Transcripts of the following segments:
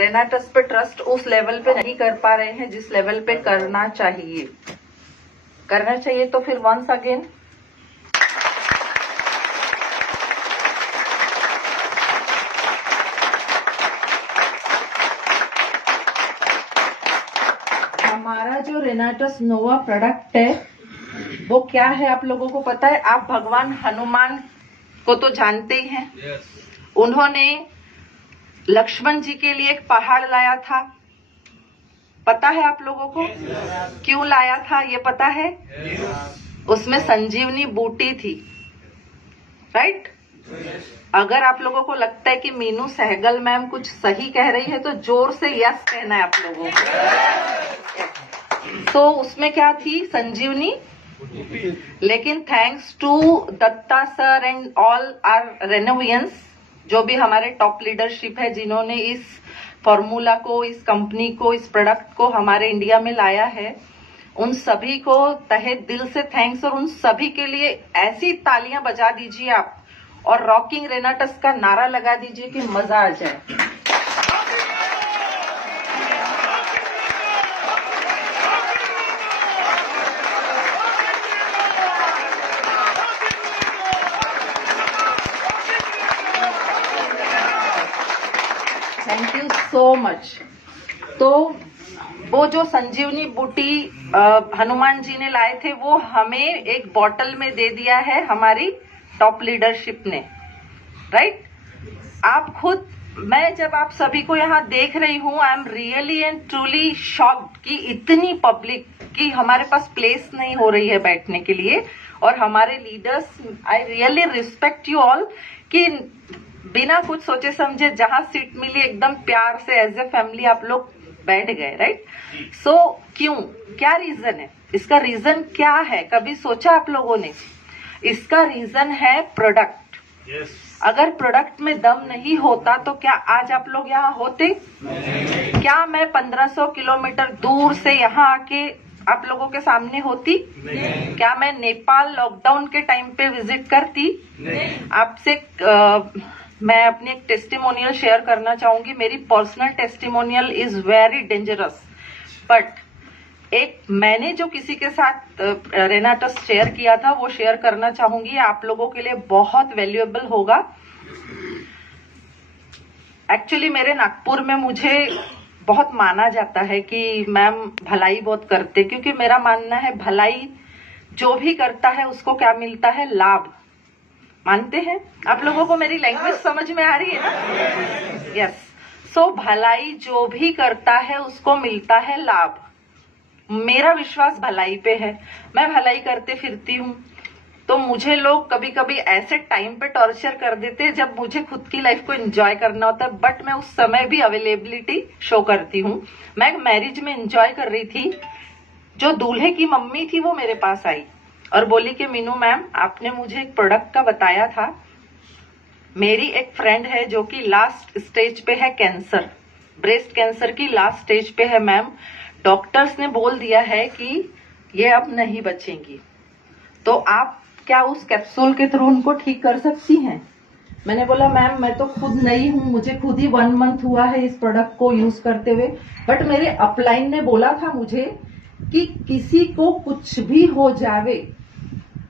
रेनाटस पे ट्रस्ट उस लेवल पे नहीं कर पा रहे हैं जिस लेवल पे करना चाहिए। तो फिर वंस अगेन हमारा जो रेनाटस नोवा प्रोडक्ट है वो क्या है आप लोगों को पता है? आप भगवान हनुमान को तो जानते ही हैं। उन्होंने लक्ष्मण जी के लिए एक पहाड़ लाया था, पता है आप लोगों को? क्यों लाया था ये पता है? उसमें संजीवनी बूटी थी, राइट? अगर आप लोगों को लगता है कि मीनू सहगल मैम कुछ सही कह रही है तो जोर से यस कहना है आप लोगों को। तो उसमें क्या थी? संजीवनी। लेकिन thanks to Datta sir and all our Renovians, जो भी हमारे टॉप लीडरशिप है जिन्होंने इस फॉर्मूला को, इस कंपनी को, इस प्रोडक्ट को हमारे इंडिया में लाया है, उन सभी को तहे दिल से थैंक्स। और उन सभी के लिए ऐसी तालियां बजा दीजिए आप और रॉकिंग रेनाटस का नारा लगा दीजिए कि मजा आ जाए। Thank you so much. तो वो जो संजीवनी बूटी हनुमान जी ने लाए थे वो हमें एक बॉटल में दे दिया है हमारी टॉप लीडरशिप ने, राइट? आप खुद, मैं जब आप सभी को यहाँ देख रही हूँ, I am really and truly shocked कि इतनी पब्लिक की हमारे पास प्लेस नहीं हो रही है बैठने के लिए। और हमारे leaders, I really respect you all कि बिना कुछ सोचे समझे जहां सीट मिली एकदम प्यार से एज ए फैमिली आप लोग बैठ गए, राइट? सो क्यों, क्या रीजन है? इसका रीजन क्या है? कभी सोचा आप लोगों ने? इसका रीजन है प्रोडक्ट। अगर प्रोडक्ट में दम नहीं होता तो क्या आज आप लोग यहाँ होते? क्या मैं 1500 किलोमीटर दूर से यहाँ आके आप लोगों के सामने होती? क्या मैं नेपाल लॉकडाउन के टाइम पे विजिट करती? आपसे मैं अपनी एक टेस्टिमोनियल शेयर करना चाहूंगी। मेरी personal testimonial is very dangerous, but एक मैंने जो किसी के साथ रेनाटस शेयर किया था वो शेयर करना चाहूंगी, आप लोगों के लिए बहुत वैल्यूएबल होगा। एक्चुअली मेरे नागपुर में मुझे बहुत माना जाता है कि मैम भलाई बहुत करते, क्योंकि मेरा मानना है भलाई जो भी करता है उसको क्या मिलता है? लाभ। मानते हैं? आप लोगों को मेरी लैंग्वेज समझ में आ रही है ना? यस। सो भलाई जो भी करता है उसको मिलता है लाभ। मेरा विश्वास भलाई पे है, मैं भलाई करते फिरती हूँ। तो मुझे लोग कभी कभी ऐसे टाइम पे टॉर्चर कर देते हैं जब मुझे खुद की लाइफ को एंजॉय करना होता है, बट मैं उस समय भी अवेलेबिलिटी शो करती हूँ। मैं मैरिज में एंजॉय कर रही थी, जो दूल्हे की मम्मी थी वो मेरे पास आई और बोली कि मीनू मैम आपने मुझे एक प्रोडक्ट का बताया था, मेरी एक फ्रेंड है जो कि लास्ट स्टेज पे है, कैंसर, ब्रेस्ट कैंसर की लास्ट स्टेज पे है मैम, डॉक्टर्स ने बोल दिया है कि ये अब नहीं बचेंगी, तो आप क्या उस कैप्सूल के थ्रू उनको ठीक कर सकती हैं? मैंने बोला मैम मैं तो खुद नई हूँ, मुझे खुद ही 1 मंथ हुआ है इस प्रोडक्ट को यूज करते हुए, बट मेरे अपलाइन ने बोला था मुझे कि किसी को कुछ भी हो जावे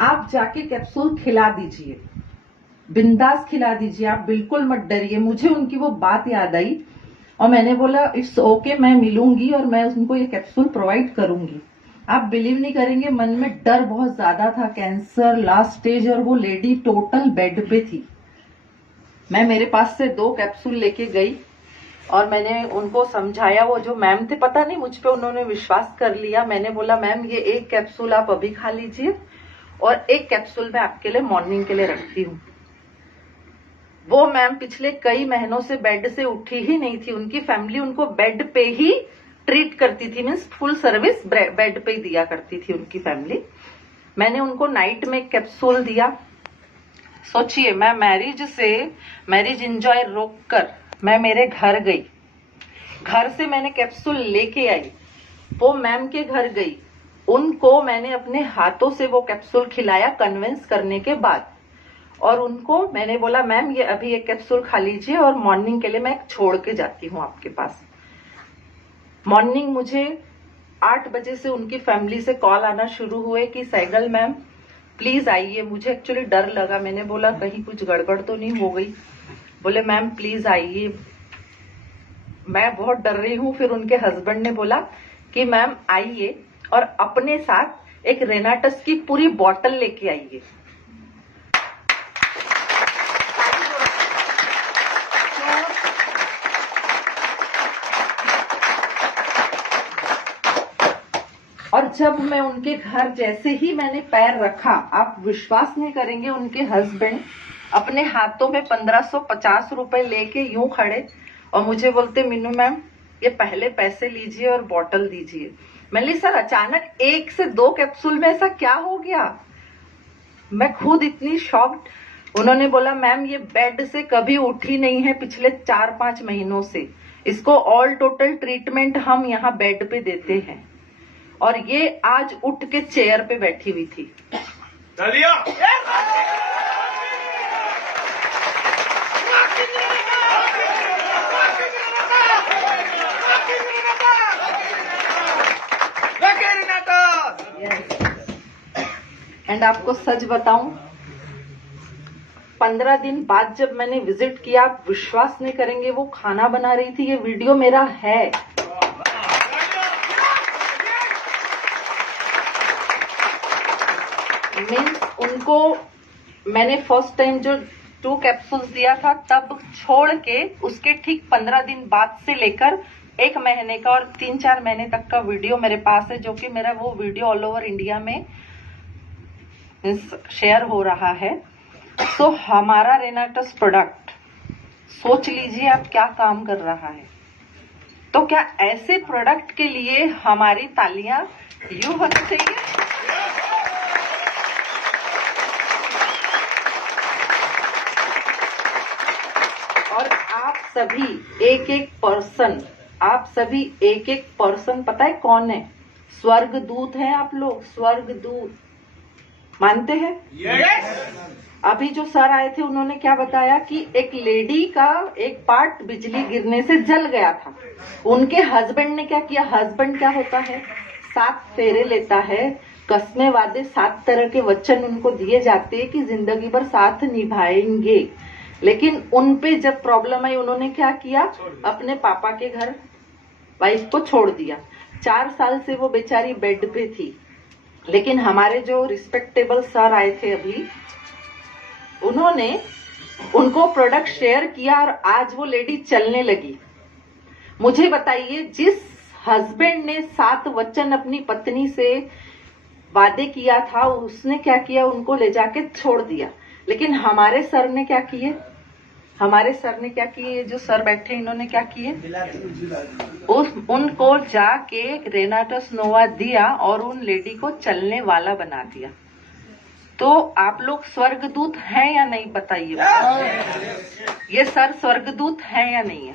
आप जाके कैप्सूल खिला दीजिए, बिंदास खिला दीजिए, आप बिल्कुल मत डरिए। मुझे उनकी वो बात याद आई और मैंने बोला इट्स ओके, मैं मिलूंगी और मैं उनको ये कैप्सूल प्रोवाइड करूंगी। आप बिलीव नहीं करेंगे, मन में डर बहुत ज्यादा था, कैंसर लास्ट स्टेज, और वो लेडी टोटल बेड पे थी। मैं मेरे पास से 2 कैप्सूल लेके गई और मैंने उनको समझाया। वो जो मैम थे, पता नहीं मुझ पे उन्होंने विश्वास कर लिया। मैंने बोला मैम ये 1 कैप्सूल आप अभी खा लीजिए और 1 कैप्सूल मैं आपके लिए मॉर्निंग के लिए रखती हूँ। वो मैम पिछले कई महीनों से बेड से उठी ही नहीं थी, उनकी फैमिली उनको बेड पे ही ट्रीट करती थी, मीन्स फुल सर्विस बेड पे ही दिया करती थी उनकी फैमिली। मैंने उनको नाइट में 1 कैप्सूल दिया। सोचिए, मैं मैरिज एंजॉय रोक कर मैं मेरे घर गई, घर से मैंने कैप्सूल लेके आई, वो मैम के घर गई, उनको मैंने अपने हाथों से वो कैप्सूल खिलाया कन्विंस करने के बाद। और उनको मैंने बोला मैम ये अभी एक कैप्सूल खा लीजिए और मॉर्निंग के लिए मैं छोड़ के जाती हूँ आपके पास। मॉर्निंग मुझे 8 बजे से उनकी फैमिली से कॉल आना शुरू हुए कि सैगल मैम प्लीज आइए। मुझे एक्चुअली डर लगा, मैंने बोला कहीं कुछ गड़बड़ तो नहीं हो गई। बोले मैम प्लीज आइए। मैं बहुत डर रही हूँ। फिर उनके हस्बैंड ने बोला कि मैम आइए और अपने साथ एक रेनाटस की पूरी बॉटल लेके आइए। और जब मैं उनके घर जैसे ही मैंने पैर रखा, आप विश्वास नहीं करेंगे, उनके हस्बैंड अपने हाथों में 1550 रुपए लेके यूं खड़े और मुझे बोलते मीनू मैम ये पहले पैसे लीजिए और बॉटल दीजिए। मैंने सर अचानक 1 से 2 कैप्सूल में ऐसा क्या हो गया? मैं खुद इतनी शॉक्ड। उन्होंने बोला मैम ये बेड से कभी उठी नहीं है पिछले 4-5 महीनों से। इसको ऑल टोटल ट्रीटमेंट हम यहाँ बेड पे देते हैं। और ये आज उठ के चेयर पे बैठी हुई थी। एंड आपको सच बताऊं, 15 दिन बाद जब मैंने विजिट किया, आप विश्वास नहीं करेंगे, वो खाना बना रही थी। ये वीडियो मेरा है। मीन्स उनको मैंने फर्स्ट टाइम जो 2 कैप्सूल्स दिया था तब छोड़ के उसके ठीक 15 दिन बाद से लेकर 1 महीने का और 3-4 महीने तक का वीडियो मेरे पास है, जो कि मेरा वो वीडियो ऑल ओवर इंडिया में शेयर हो रहा है। तो हमारा रेनाटस प्रोडक्ट सोच लीजिए आप क्या काम कर रहा है। तो क्या ऐसे प्रोडक्ट के लिए हमारी तालियां यूं होनी चाहिए? और आप सभी एक-एक पर्सन पता है कौन है? स्वर्गदूत हैं आप लोग, स्वर्गदूत। मानते हैं? yes! अभी जो सर आए थे उन्होंने क्या बताया कि एक लेडी का एक पार्ट बिजली गिरने से जल गया था। उनके हस्बैंड ने क्या किया? हस्बैंड क्या होता है? 7 फेरे लेता है, कस्में वादे 7 तरह के वचन उनको दिए जाते हैं कि जिंदगी भर साथ निभाएंगे। लेकिन उनपे जब प्रॉब्लम आई, उन्होंने क्या किया? अपने पापा के घर वाइफ को छोड़ दिया। 4 साल से वो बेचारी बेड पे थी। लेकिन हमारे जो रिस्पेक्टेबल सर आए थे अभी, उन्होंने उनको प्रोडक्ट शेयर किया और आज वो लेडी चलने लगी। मुझे बताइए, जिस हस्बैंड ने 7 वचन अपनी पत्नी से वादे किया था, उसने क्या किया? उनको ले जाके छोड़ दिया। लेकिन हमारे सर ने क्या किए? जो सर बैठे इन्होंने क्या किए? उनको जाके रेनाटस नोवा दिया और उन लेडी को चलने वाला बना दिया। तो आप लोग स्वर्गदूत हैं या नहीं बताइए? ये सर स्वर्गदूत हैं या नहीं है?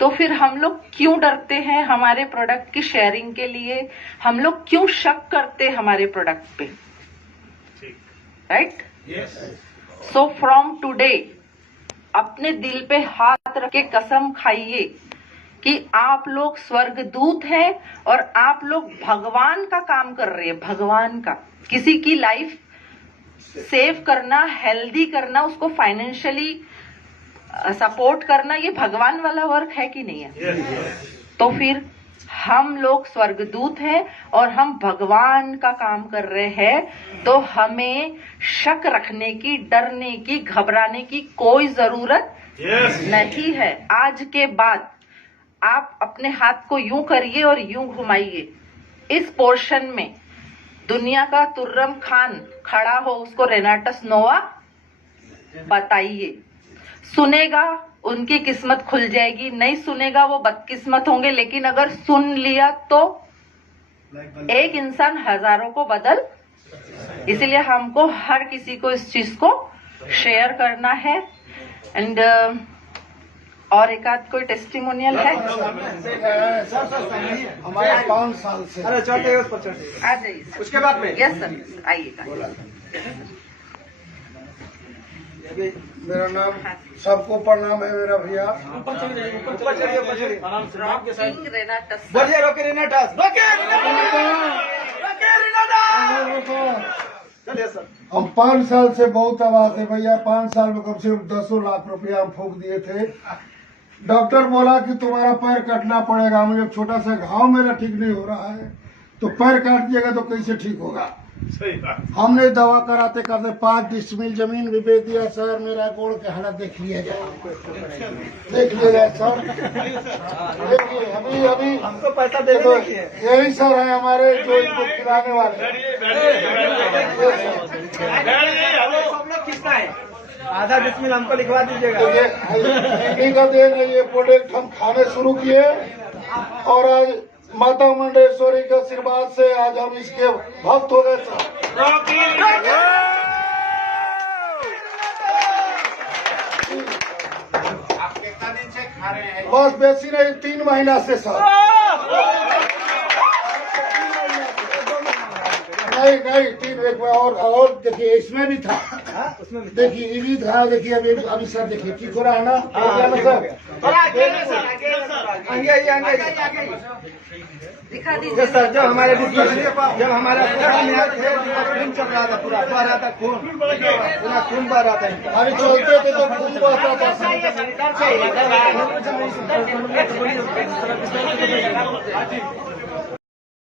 तो फिर हम लोग क्यों डरते हैं हमारे प्रोडक्ट की शेयरिंग के लिए? हम लोग क्यों शक करते हमारे प्रोडक्ट पे? राइट? सो फ्रॉम टुडे अपने दिल पे हाथ रख के कसम खाइए कि आप लोग स्वर्गदूत हैं और आप लोग भगवान का काम कर रहे हैं। भगवान का, किसी की लाइफ सेव करना, हेल्दी करना, उसको फाइनेंशियली सपोर्ट करना, ये भगवान वाला वर्क है कि नहीं है? तो फिर हम लोग स्वर्गदूत हैं और हम भगवान का काम कर रहे हैं। तो हमें शक रखने की, डरने की, घबराने की कोई जरूरत नहीं है। आज के बाद आप अपने हाथ को यूं करिए और यूं घुमाइए। इस पोर्शन में दुनिया का तुर्रम खान खड़ा हो, उसको रेनाटस नोवा बताइए। सुनेगा उनकी किस्मत खुल जाएगी, नहीं सुनेगा वो बदकिस्मत होंगे। लेकिन अगर सुन लिया तो एक इंसान हजारों को बदल। इसीलिए हमको हर किसी को इस चीज को शेयर करना है। एंड और एक आध कोई टेस्टिमोनियल है? हमारे 5 साल से अरे चढ़ते उस पर चढ़ते आ जाइए उसके बाद में। यस सर, आइएगा। मेरा नाम सबको प्रणाम है मेरा भैया। किंग रेनाटस हम 5 साल से बहुत आवाज है भैया। 5 साल में कम से कम 10 लाख रुपया हम फूंक दिए थे। डॉक्टर बोला कि तुम्हारा पैर काटना पड़ेगा। मुझे छोटा सा घाव मेरा ठीक नहीं हो रहा है, तो पैर काट दिएगा तो कैसे ठीक होगा। हमने दवा कराते करते 5 डिसमिल जमीन भी बेच दिया सर। मेरा गोड़ के हालत देख लिया जाए, देख लिया जाए सर। देखिए अभी हमको पैसा दे तो यही सर है हमारे जो इनको खिलाने वाले। सब लोग किसका है? आधा डिसमिल हमको लिखवा दीजिएगा। तो ये का देन है। ये प्रोडक्ट हम खाने शुरू किए और आज माता मुंडेश्वरी के आशीर्वाद से आज हम इसके भक्त हो गए सर। आप कितना दिन से खा रहे हैं? बस बेसी नहीं 3 महीना से सर। नहीं 3 एक बार और देखिए इसमें भी था। उसमें भी देखिए ये भी था। देखिए अभी सर देखिए ठीक हो रहा है ना सर। दिखा ये दीजिए सर जब हमारे जब हमारा में आए थे खून चल रहा था, पूरा बह रहा था, पूरा खून बह रहा था। अभी चलते थे तो खून बहता था सर।